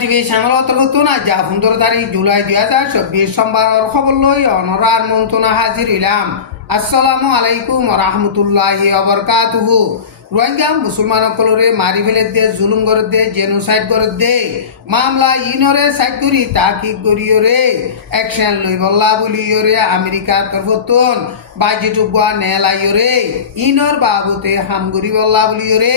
TV চ্যানেলত নতুন আজ 15 তারিখ জুলাই 2024 সোমবারের খবর লই অনরার মন্ত্রণা হাজির হইলাম। আসসালামু আলাইকুম ওয়া রাহমাতুল্লাহি ওয়া বারাকাতুহু। রোহিঙ্গা মুসলমানসকলরে মারি ফেলে দে, জুলুম করে দে, জেনোসাইড করে দে, মামলা ইনরে সাইড করি তাকিক করিয়রে অ্যাকশন লই বল্লা বলিয়রে আমেরিকা তরফতুন বাজেটুয়া নেলাইয়রে ইনর বাবুতে হামগুরি বল্লা বলিয়রে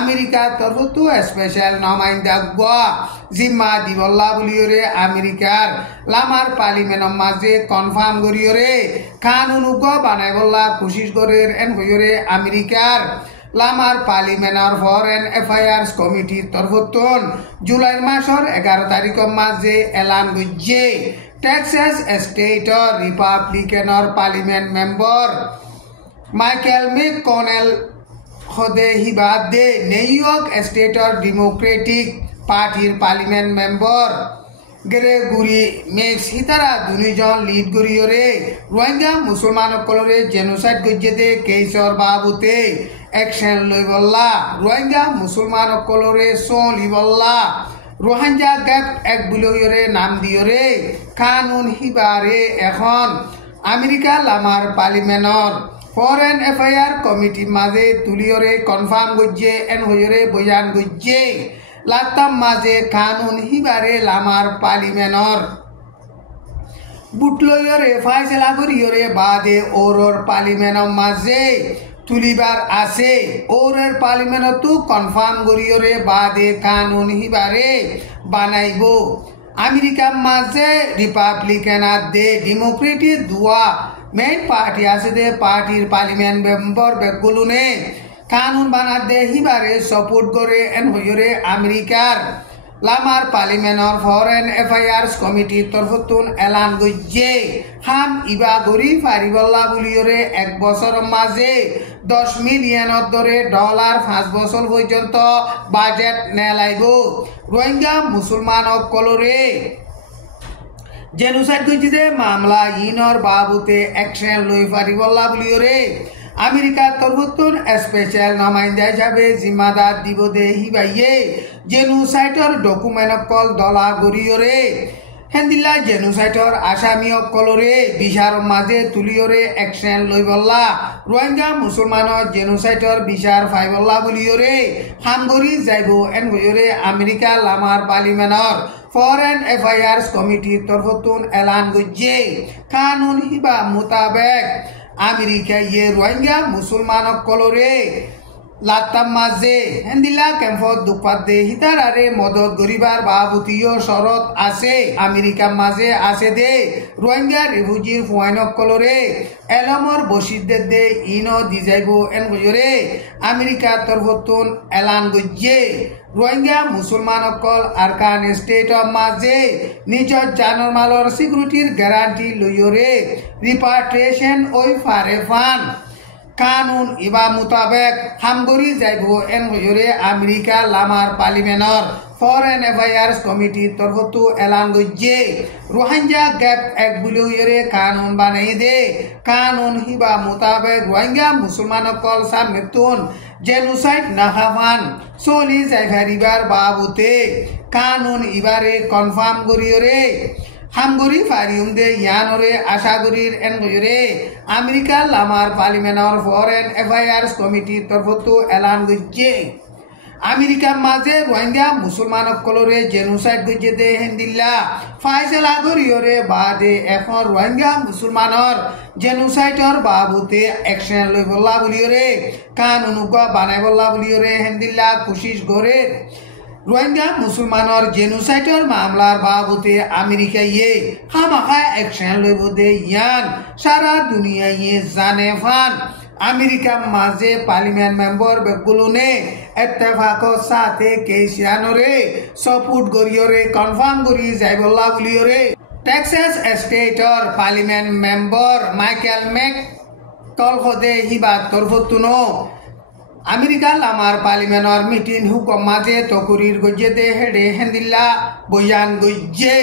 আমেরিকা তরফতু স্পেশাল নমাইন্দা গয়া জিম্মা দি বল্লা বলিয়রে আমেরিকার লামার পার্লিমেন্টের মাঝে কনফার্ম করিয়রে কানুন বানাই বল্লা কোশিশ করে এন হইয়রে আমেরিকার লামার পার্লিমেন্টের ফরেন অ্যাফেয়ার্স কমিটির তরফতুন জুলাই মাসের 11 তারিখের মাঝে এলান গজ্জে টেক্সাস স্টেটর রিপাবলিকানর পার্লিমেন্ট মেম্বার মাইকেল ম্যাককনেল খদে হিবাদ দে নিউইয়র্ক স্টেটর ডেমোক্রেটিক পার্টির পার্লিমেন্ট মেম্বার গ্রেগরি মেক্স হিতারা দুজন লিড করিয়রে রোহিঙ্গা মুসলমানসকলরে জেনোসাইড গজ্জে দে কেসর বাবুতে অ্যাকশন লই বল্লা রোহিঙ্গা মুসলমানসকলরে সলি বল্লা রোহিঙ্গা গ্যাপ এক বুলিয়রে নাম দিয়রে কানুন হিবারে এখন আমেরিকা লামার পার্লিমেন্টর ফরেন অ্যাফেয়ার কমিটির মাঝে তুলিয়রে কনফার্ম গজ্জে এন হইয়রে বয়ান গজ্জে লাতাম মাঝে কানুন হিবারে লামার পার্লিমেন্টর বুটলয়রে ফাইসলা করিয়রে বাদে ওরর পার্লিমেন্টর মাঝে তুলিবার আছে ওরের পার্লিমেন্টতো কনফার্ম করিয়রে বাদে কানুন হিবারে বানাইব আমেরিকার মাঝে রিপাবলিকান আর দে ডেমোক্রেটিক দুয়া মেইন পার্টি আছে দে পার্টির পার্লিমেন্ট মেম্বার বেগুলুনে কানুন বানার দে হিবারে সাপোর্ট করে এন হইরে আমেরিকার লামার পার্লিমেন্টর ফরেন অ্যাফেয়ার্স কমিটির তরফতুন এলান গজ্জে হাম ইবা গরি ফারিবল্লা বলিয়রে 1 বছরের মাঝে $10 মিলিয়ন ডলার 5 বছর পর্যন্ত বাজেট নেলাইব রোহিঙ্গা মুসলমানসকলরে জেনোসাইড গজ্জে মামলা ইনর বাবুতে অ্যাকশন লই ফারিবল্লা বলিয়রে আমেরিকার তরফতুন স্পেশাল নমাইন্দা হিসাবে জিম্মাদার দিব দে হিবাইয়ে জেনোসাইডর ডকুমেন্ট অকল দলা গরিয়রে হেন্দিল্লা জেনোসাইডর আসামি অকলরে বিচার মাঝে তুলিয়রে অ্যাকশন লই বল্লা রোহিঙ্গা মুসলমানর জেনোসাইডর বিচার ফাইবল্লা বলিয়রে হামগরি যাইব এন হইয়রে আমেরিকা লামার পার্লিমেন্টর ফরেন অ্যাফেয়ার্স কমিটির তরফতুন এলান গজ্জে কানুন হিবা মোতাবেক আমেরিকা ইয়ে রোহিঙ্গা মুসলমানসকলরে লাতাম মাঝে হেন্দিলা ক্যাম্পত দুপাত দে হিতারারে মদত গরিবার বাবুতীয় শরত আছে আমেরিকা মাঝে আছে দে রোহিঙ্গা রিফিউজির ফুয়াইনসকলরে এলমর বসিদ্দের দে ইনো দি যাইব এন হইরে আমেরিকা তরফতুন এলান গজ্জে রোহিঙ্গা মুসলমানসকল আরকান স্টেটর মাঝে নিজর জানৰ মালৰ সিকিউরিটির গ্যারান্টি লইয়রে রিপাট্রিয়েশন ওই ফারে ফান কানুন ইবা মোতাবেক হামগরি যাইব এন হইরে আমেরিকা লামার পার্লিমেন্টর ফরেন অ্যাফেয়ার্স কমিটির তরফতু এলান গজ্জে রোহিঙ্গা গ্যাপ এক বুলিয়রে কানুন বানাই দে কানুন হিবা মোতাবেক রোহিঙ্গা মুসলমানসকল সামনেতুন জেনোসাইড নাহাফান চলি যাইভারিবার বাবুতে কানুন ইবারে কনফার্ম করিয়রে হামগরি ফারিউম দে ইয়ানরে আশাগরির এন গয়রে আমেরিকা লামার পার্লিমেন্টর ফরেন অ্যাফেয়ার্স কমিটির তরফতু এলান গজ্জে আমেরিকার মাঝে রোহিঙ্গা মুসলমানসকলরে জেনোসাইড গজ্জে দে হেন্দিল্লা ফাইসলা করিয়রে বাদে এখন রোহিঙ্গা মুসলমানর জেনোসাইডর বাবুতে অ্যাকশন লই বল্লা বলিয়রে কানুন বানাই বল্লা বলিয়রে হেন্দিল্লা কোশিশ করে রোহিঙ্গা মুসলমানর জেনোসাইডর মামলার বাবুতে আমেরিকা ইয়ে হামাখা অ্যাকশন লইব দে ইয়ান সারা দুনিয়া ইয়ে জানে ফান আমেরিকা মাঝে পার্লিমেন্ট মেম্বার বেগুলুনে ইত্তেফাকর সাথে কেসিয়ানরে সাপোর্ট করিয়রে কনফার্ম করি যাইবল্লা বলিয়রে টেক্সাস স্টেটর পার্লিমেন্ট মেম্বার মাইকেল ম্যাককনেল খদে হিবাদ তরফতুনো আমেরিকা লামার পার্লিমেন্টর মিটিং হুকম মাঝে তকুরির গজ্জে দে হেডে হেন্দিল্লা বয়ান গজ্জে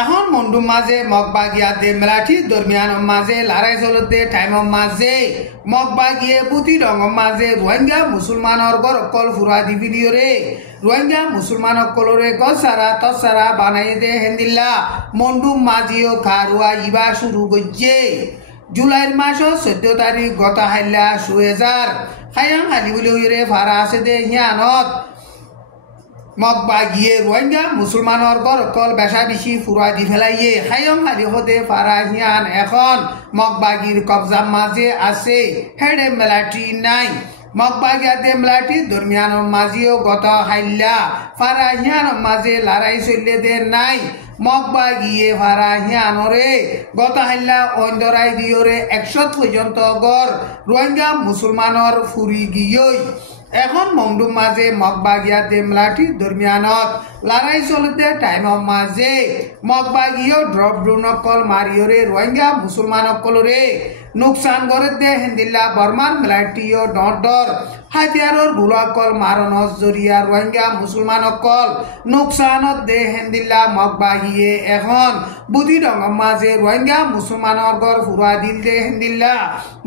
এখন মন্ডুম মাঝে মগবাগিয়া দে মেলাটি দরমিয়ান মাঝে লড়াই চলতে টাইম মাঝে মগবাগিয়ে পুতি রঙ মাঝে রোহিঙ্গা মুসলমানর গর অকল ফুরা দি ভিডিওরে রোহিঙ্গা মুসলমান অকলরে গসারা তসারা বানাই দে হেন্দিল্লা মন্ডুম মাঝিও খারুয়া ইবা শুরু করছে জুলাইর মাস 14 তারিখ গত হাইলা 2000 খায়াং হালি বলে ভাড়া আছে দে হিয়ানত মগবাগিয়ে রোহিঙ্গা মুসলমানর গর অকল বেশা বেশি ফুরা দি ফেলাইয়ে খায়ং হারি হতে ফারা হিয়ান এখন মগবাগির কবজা মাঝে আছে হেডে মেলাটি নাই মগবাগিয়া দে মেলাটি দরমিয়ান মাঝিও গত হাইলা ফারা হিয়ান মাঝে লড়াই চললে দে নাই মগবাগিয়ে ফারা হিয়ানরে গত হাইলা অন্দরাই দিওরে 100 পর্যন্ত গর রোহিঙ্গা মুসলমানর ফুরি গিয়ই এখন মংডুম মাঝে মগবাগিয়া দে মেলাটি দরমিয়ানত লড়াই চলতে টাইম মাঝে মগবাগিও ড্রপ ড্রোন অকল মারিওরে রোহিঙ্গা মুসলমান অকলরে নুকসান করে দে হেন্দিল্লা বর্মান মেলাটিও ডর হাতিয়ারর গুলাকল মারণস জরিয়া রোহিঙ্গা মুসলমান অকল নুকসানত দে হেন্দিল্লা মগবাগিয়ে এখন বুদ্ধি রঙ মাঝে রোহিঙ্গা মুসলমানর গর ফুরা দিল দে হেন্দিল্লা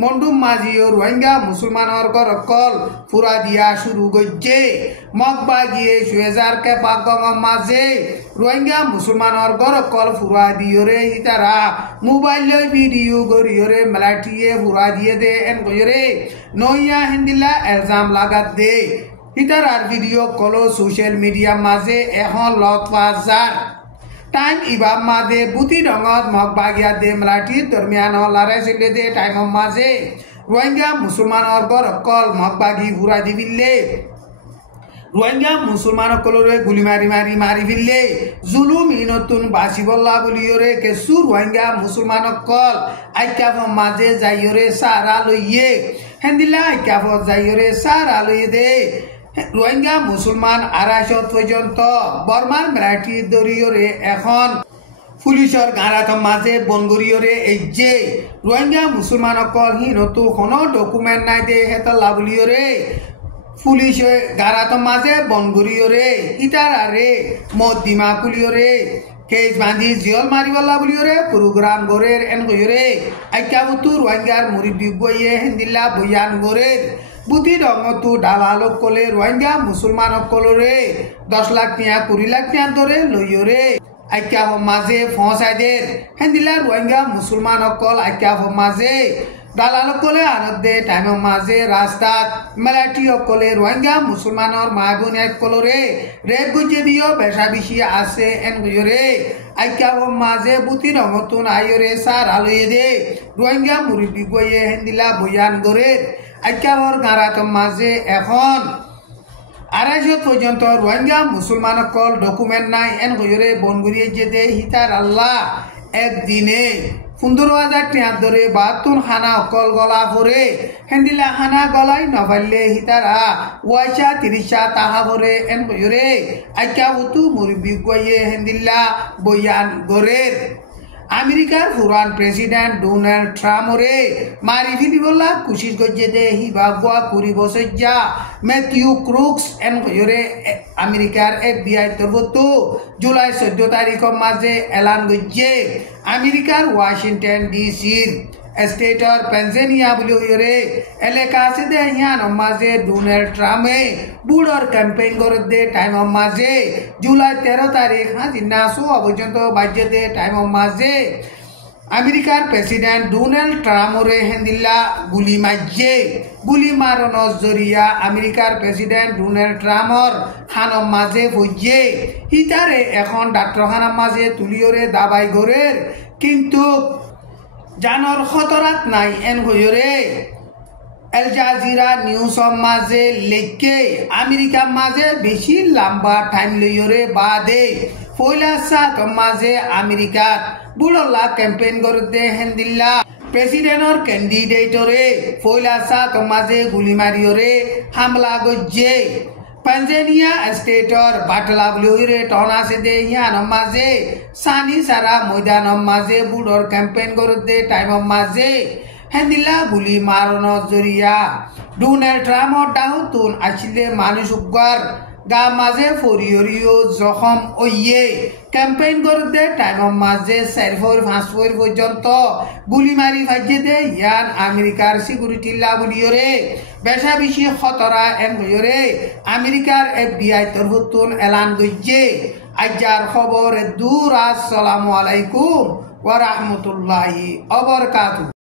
মন্ডুম মাঝিও রোহিঙ্গা মুসলমানর গর অকল ফুরা দিয়া শুরু করছে মগবাগিয়ে 2000 কে পাগম মাঝে রোহিঙ্গা মুসলমানর গর অকল ফুরা দিওরে ইতারা মোবাইল ভিডিও গরিওরে মেলাটিয়ে ফুরা দিয়ে দে এন কইরে নইয়া হেন্দিল্লা এলজাম লাগাত দে ইতারার ভিডিও কল সোশ্যাল মিডিয়া মাঝে এখন লতফাজার টাইম ইবাম মাঝে বুতি রঙত মগবাগিয়া দে মেলাটি দরমিয়ান লড়াই চলে দে টাইম মাঝে রোহিঙ্গা মুসলমানর গর অকল মগবাগি ফুরা দিবিলে রোহিঙ্গা মুসলমান অকলরে গুলি মারি ফিরলে জুলুম নতুন বাসিবল্লা বলিওরে কেসু রোহিঙ্গা মুসলমান অকল আইকাফ মাঝে যাইরে সারা লইয়ে হেন্দিল্লা আইকাফ যাইরে সারা লইয়ে দে রোহিঙ্গা মুসলমান 250 পর্যন্ত বর্মার মেলাটি দরিয়রে এখন পুলিশর গারাত মাঝে বনগরিয়রে এই যে রোহিঙ্গা মুসলমান অকল নতু কোনো ডকুমেন্ট নাই দে হেতলা বলিওরে পুলিশ গারাত মাঝে বনগরিয়রে ইতারারে মদিমা কুলিয়রে কেজ বান্ধি জিয়ল মারিবল্লা বলিওরে প্রোগ্রাম গরের এন কইরে আইকাবতু রোহিঙ্গার মুরিদি বইয়ে হেন্দিল্লা বয়ান গরের বুদ্ধি রঙতু ডালালোক কলে রোহিঙ্গা মুসলমান কলরে 10 লাখ টিয়া 20 লাখ টিয়া ধরে লইয়রে আইকা মাঝে ফসাইদের হেন্দিল্লা রোহিঙ্গা মুসলমান অকল আইকা মাঝে দালালক কলে আনত দে টাইম মাঝে রাস্তাত মেলাটি অকলে রোহিঙ্গা মুসলমানর মাগুন এক কলরে রেপ গুজে দিও বেশা বেশি আছে এন গয়রে আইকা মাঝে বুতি রঙতুন আইরে সার আলয়ে দে রোহিঙ্গা মুরিদি গয়ে হেন্দিলা বয়ান গরে আইকাবর গারাত মাঝে এখন 250 পর্যন্ত রোহিঙ্গা মুসলমান অকল ডকুমেন্ট নাই এন গয়রে বনগুরিয়ে যে দে হিতার আল্লাহ একদিনে 15,000 টিয়া ধরে 72 খানা অকল গলা ভরে হেন্দিলা খানা গলাই নভালে হিতারা ওয়াইসা 30 তাহা ভরে এন গয়রে আইকা উতু মুরবি গয়ে হেন্দিলা বয়ান গরের আমেরিকার পুরান প্রেসিডেন্ট ডোনাল্ড ট্রাম্পরে মারি ফিলিবলা কোশিশ করছে দে হিবাগুয়া কুড়ি বছর যা ম্যাথিউ ক্রুকস এন কইরে আমেরিকার FBI তরফতো জুলাই 14 তারিখ মাঝে এলান করছে আমেরিকার ওয়াশিংটন ডিসির স্টেটর পেনসিলভানিয়া বলিওরে এলাকা আছে দে ইয়ান মাঝে ডোনাল্ড ট্রাম্পে বুড়র ক্যাম্পেইন করে দে টাইম মাঝে জুলাই 13 তারিখ হাজিনা 100 পর্যন্ত বাজে দে টাইম মাঝে আমেরিকার প্রেসিডেন্ট ডোনাল্ড ট্রাম্পরে হেন্দিল্লা গুলি মারণ জরিয়া আমেরিকার প্রেসিডেন্ট ডোনাল্ড ট্রাম্পর খানম মাঝে ভুজে হিতারে এখন ডাক্তারখানার মাঝে তুলিওরে দাবাই গরের কিন্তু জানর খতরাত নাই এন হইরে এল জাজিরা নিউজ মাঝে লেখকে আমেরিকা মাঝে বেশি লম্বা টাইম লইরে বাদে পয়লা সাত মাঝে আমেরিকা বুড়লা ক্যাম্পেইন করতে হেন্দিল্লা প্রেসিডেন্টর ক্যান্ডিডেটরে পয়লা সাত মাঝে গুলি মারিওরে হামলা গজ্জে পেনসিলভানিয়া স্টেটর বাটলা বলিওরে টনা সে দে ইয়ান মাঝে সানি সারা ময়দান মাঝে বুড়র ক্যাম্পেইন করতে টাইম মাঝে হেন্দিল্লা গুলি মারণ জরিয়া ডোনাল্ড ট্রাম্পর ডাহুতুন আসলে মানুষ উগার গা মাঝে ফরিয়রিও জখম ওইয়ে ক্যাম্পেইন করতে টাইম মাঝে 4-5 পর্যন্ত গুলি মারি ফাইজে দে ইয়ান আমেরিকার সিকিউরিটি লাবুলিয়রে বেশা বেশি খতরা এনগয়রে আমেরিকার FBI তরফতুন এলান গইছে আজার খবর দূর আসসালামু আলাইকুম ওয়া রাহমাতুল্লাহি ওয়া বারাকাতুহু।